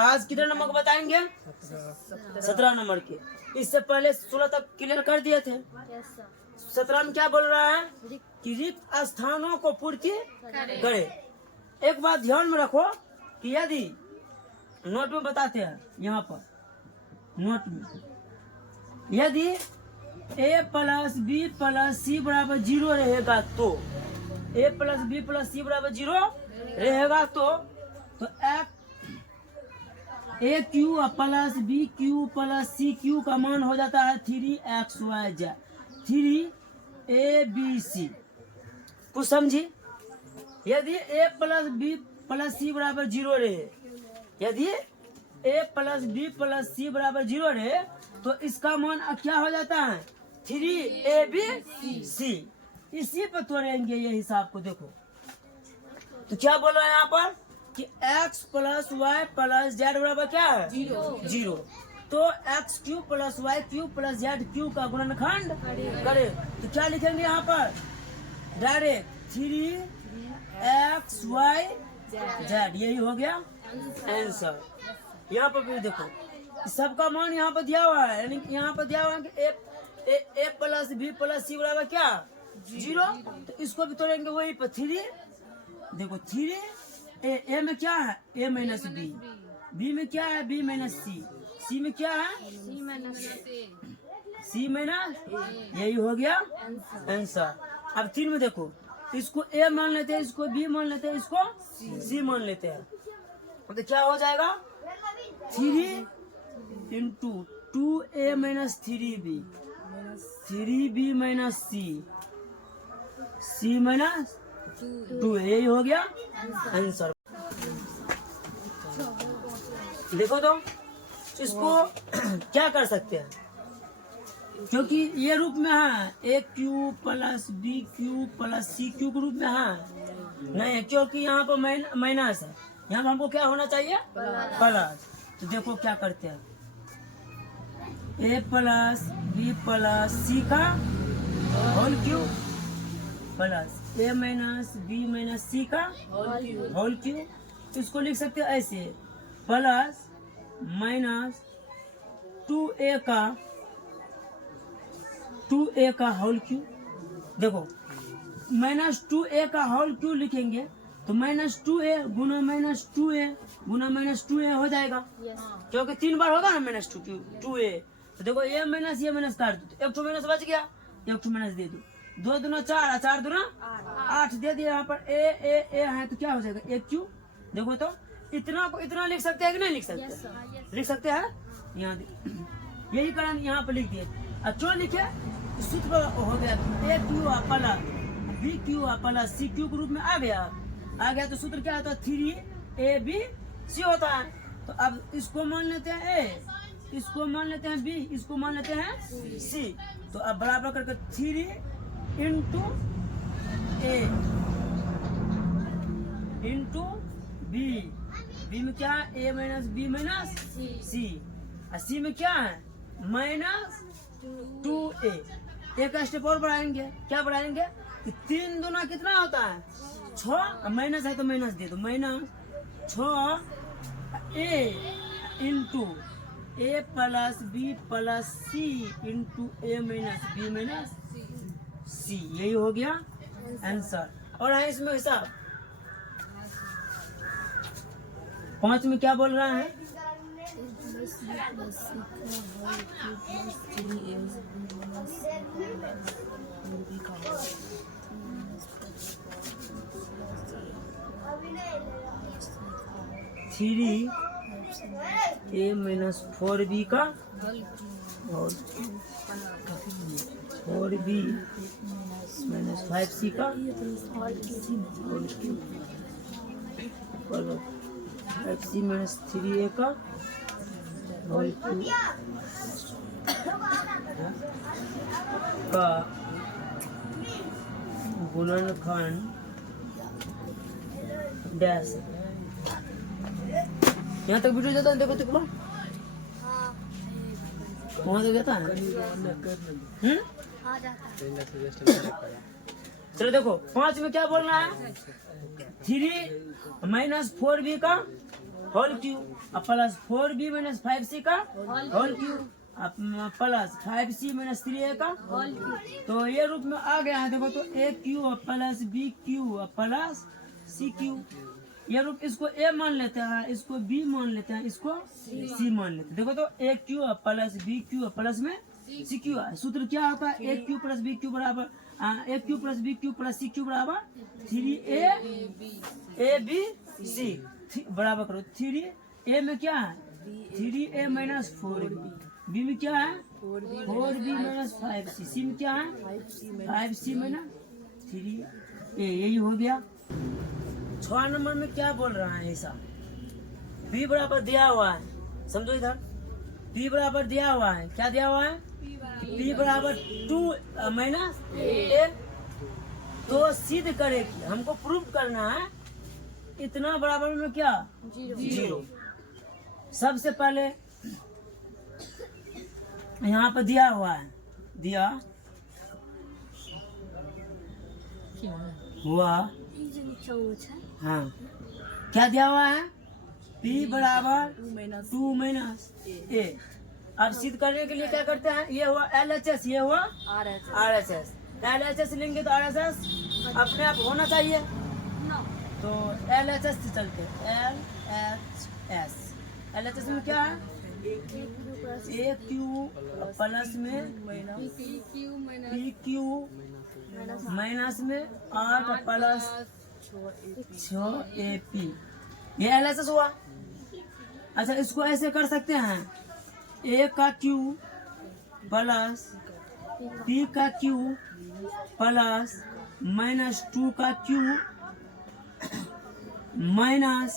आज कितने नंबर को बताएंगे? 17 नंबर के। इससे पहले 16 तक क्लियर कर दिए थे। 17 में क्या बोल रहा है कि रिक्त स्थानों को पूर्ति करे। एक बात ध्यान में रखो कि यदि नोट में बताते हैं, यहाँ पर नोट में यदि a plus B plus C बराबर 0 रहेगा तो a plus B plus C बराबर 0 रहेगा तो A Q plus B Q plus C cube का मान हो जाता है 3xyz 3abc। कुछ समझी? यदि a plus B plus C बराबर 0 रहे, यदि a plus B plus C बराबर 0 रहे तो इसका मान क्या हो जाता है 3abc। इसी पर तोड़ेंगे ये हिसाब को। देखो तो क्या बोल रहा है यहाँ पर कि x plus y plus z बराबर क्या है 0। तो x cube plus y cube plus z cube का गुणनखंड करे। तो क्या लिखेंगे यहाँ पर डायरेक्ट 3xy जेड। यही हो गया आंसर। यहाँ पर भी देखो सबका मान यहाँ पर दिया हुआ है, यानी यहाँ पर दिया हुआ है कि ए प्लस बी प्लस सी बराबर क्या 0। तो इसको भी तोड़ेंगे वही पर 3। देखो 3 ए में क्या है a माइनस बी, बी में क्या है b माइनस सी, सी में क्या है सी माइनस। यही हो गया आंसर। अब 3 में देखो इसको a मान लेते हैं, इसको b मान लेते हैं, इसको c मान लेते हैं। तो क्या हो जाएगा 3 into 2a minus 3b 3b minus c minus 2। यही हो गया आंसर। देखो तो इसको क्या कर सकते हैं, क्योंकि ये रूप में है A Q plus B Q plus C Q के रूप में है नहीं, क्योंकि यहाँ पर माइनस है, यहाँ पर हमको क्या होना चाहिए प्लस। तो देखो क्या करते हैं ए प्लस बी प्लस सी का होल क्यूब प्लस ए माइनस बी माइनस सी का होल क्यूब। इसको लिख सकते हैं ऐसे प्लस माइनस 2a का होल क्यूब। देखो माइनस 2a का होल क्यूब लिखेंगे तो माइनस 2a गुना माइनस 2a गुना माइनस 2a हो जाएगा, क्योंकि 3 बार होगा ना माइनस 2a। तो देखो ये माइनस काट दो, एक तो माइनस बच गया, एक तो माइनस दे दो, 2 दूना 4 4 दूना 8 दे दिया। यहाँ पर ए है तो क्या हो जाएगा ए क्यू। देखो तो इतना को इतना लिख सकते हैं कि नहीं लिख सकते लिख सकते हैं। यहाँ यही कारण यहाँ पर लिख दिए। और जो लिखे सूत्र हो गया A Q plus B Q plus C Q के रूप में आ गया तो सूत्र क्या होता है 3abc होता है। तो अब इसको मान लेते हैं ए, इसको मान लेते हैं बी, इसको मान लेते हैं सी। तो अब बराबर करके 3 इंटू ए इंटू बी, बी में क्या है ए माइनस बी माइनस सी, और सी में क्या है माइनस 2a। एक स्टेप और बढ़ाएंगे, क्या बढ़ाएंगे कि 3 दूना कितना होता है 6, माइनस है तो माइनस दे दो, माइनस 6a इंटू ए प्लस बी प्लस सी इंटू ए माइनस बी माइनस सी। यही हो गया आंसर। और है इसमें हिसाब 5 में क्या बोल रहा है 3a माइनस 4b का और 4b माइनस 5c का 5c माइनस 3a का होल क्यूब का गुणनखंड डैश। यहाँ तक वीडियो जाता है, देखो देखो वहाँ तक जाता है। चलो देखो 5 में क्या बोलना है 3 माइनस 4b का होल क्यूब, अब प्लस 4b माइनस 5c का होल क्यूब, अब प्लस 5c माइनस 3a का होल क्यूब। तो ये रूप में आ गया है। देखो तो a cube plus b cube plus c cube, ये रूप इसको a मान लेते हैं, इसको b मान लेते हैं, इसको c मान लेते हैं। देखो तो a cube plus b cube plus में c क्यूब, सूत्र क्या होता है? a cube plus b cube बराबर a cube plus b cube plus c cube बराबर 3ab बराबर करो 3a में क्या है 3a माइनस 4b, b में क्या है 4b माइनस 5c, c में क्या है 5c माइनस 3a, यही हो गया। 6 नंबर में क्या बोल रहा है ऐसा, b बराबर दिया हुआ है, समझो इधर b बराबर दिया हुआ है, क्या दिया हुआ है b बराबर 2 माइनस a, तो सिद्ध करेगी, हमको प्रूव करना है इतना बराबर में क्या 0। सबसे पहले यहाँ पर दिया हुआ है, दिया हुआ, हाँ क्या दिया हुआ है p बराबर 2 माइनस a। अब सिद्ध करने के लिए क्या करते हैं, ये हुआ LHS, ये हुआ RHS, LHS लेंगे तो RHS अपने आप होना चाहिए, तो LHS से चलते LHS में क्या है a क्यूब प्लस में p क्यूब माइनस में 8 प्लस 6ab, ये LHS हुआ। अच्छा इसको ऐसे कर सकते हैं a का क्यूब प्लस p का क्यूब प्लस माइनस 2 का क्यूब माइनस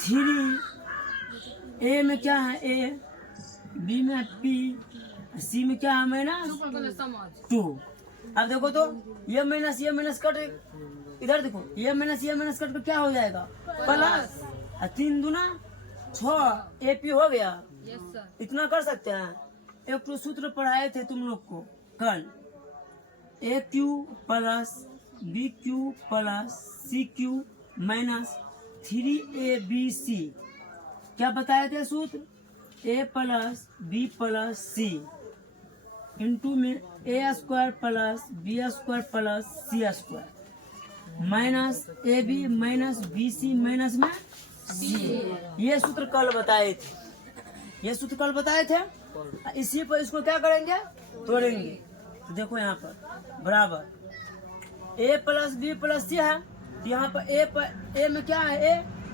3a में क्या है a, b में p, c में क्या है माइनस 2। अब देखो तो ये माइनस कट, इधर देखो ये माइनस कट कर क्या हो जाएगा प्लस 3 दूना 6 AP हो गया। इतना कर सकते हैं। एक तो सूत्र पढ़ाए थे तुम लोग को कल, a cube plus b cube plus c cube minus 3abc, क्या बताए थे सूत्र a plus b plus c into में a square plus b square plus c square minus ab minus bc minus में c, ये सूत्र कल बताए थे, ये सूत्र कल बताए थे। इसी पर इसको क्या करेंगे तोड़ेंगे, तो देखो यहाँ पर बराबर a plus b plus c है, तो यहाँ पर a में क्या है a,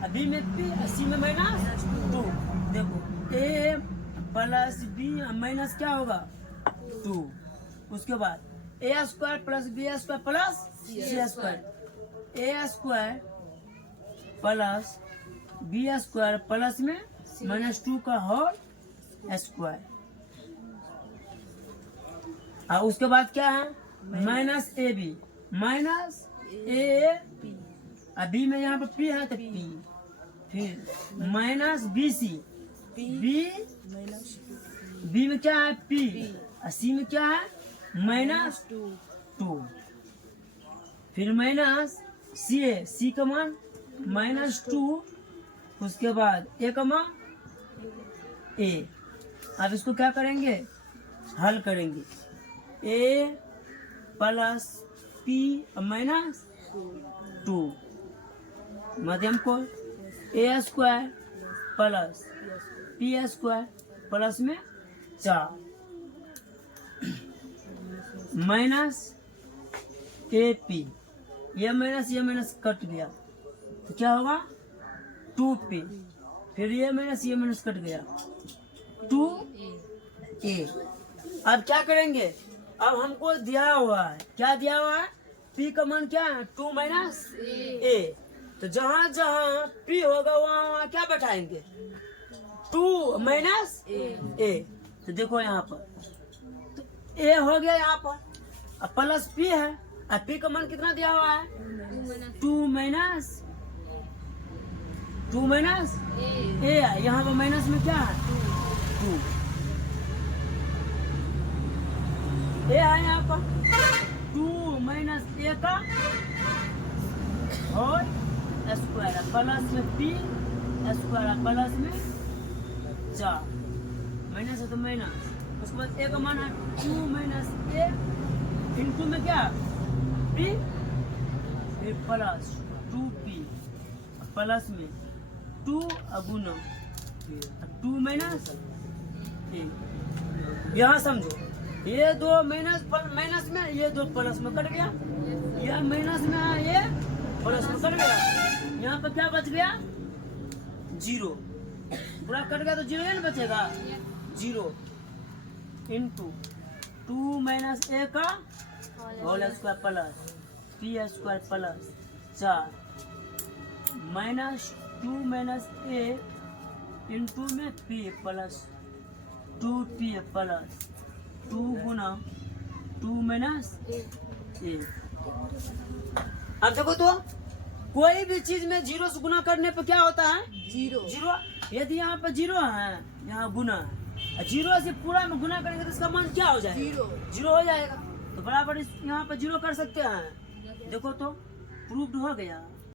b में p, c में माइनस 2। देखो a प्लस b माइनस क्या होगा 2, उसके बाद a square plus b square plus c square, a square plus b square plus में माइनस 2 का होल स्क्वायर, और उसके बाद क्या है minus ab minus a, b में यहाँ पर p है तो p, फिर माइनस bc, b में क्या है p, c में क्या है माइनस 2, फिर माइनस c का मान माइनस 2, उसके बाद a का मान a। अब इसको क्या करेंगे हल करेंगे, a प्लस p माइनस 2 मध्यम को a square plus p square plus में 4 माइनस AP, ये माइनस कट गया तो क्या होगा 2P, फिर ये माइनस कट गया 2A। अब क्या करेंगे, अब हमको दिया हुआ है, क्या दिया हुआ है P का मान क्या है 2 माइनस A, तो जहाँ जहाँ P होगा वहाँ वहाँ क्या बैठाएंगे 2 माइनस A। तो देखो यहाँ पर तो A हो गया यहाँ पर, अब प्लस P है, अब P का मान कितना दिया हुआ है 2 माइनस A, यहाँ पर माइनस में क्या है 2 A है यहाँ पर 2 माइनस A का होल स्क्वायर प्लस में पी स्क्वायर प्लस में 4 माइनस है तो माइनस। उसके बाद ए का मान है 2 माइनस ए इंटू में क्या पी फिर प्लस 2p प्लस में 2 गुना 2 माइनस ए। यहाँ समझो ये 2 माइनस में ये 2 प्लस में कट गया, यह माइनस में है ये प्लस में कट गया, यहाँ पर क्या बच गया 0 पूरा कट गया तो 0 ना बचेगा 0 इंटू 2 माइनस ए का whole square plus P square plus 4 minus 2 minus A into में पी प्लस 2p प्लस 2 गुना 2 माइनस ए। अब देखो तो कोई भी चीज में 0 से गुना करने पर क्या होता है 0। यदि यहाँ पर 0 है यहाँ गुना है 0 से पूरा में गुना करेंगे तो इसका मान क्या हो जाएगा 0 हो जाएगा। तो बराबर यहाँ पर 0 कर सकते हैं। देखो तो प्रूव्ड हो गया।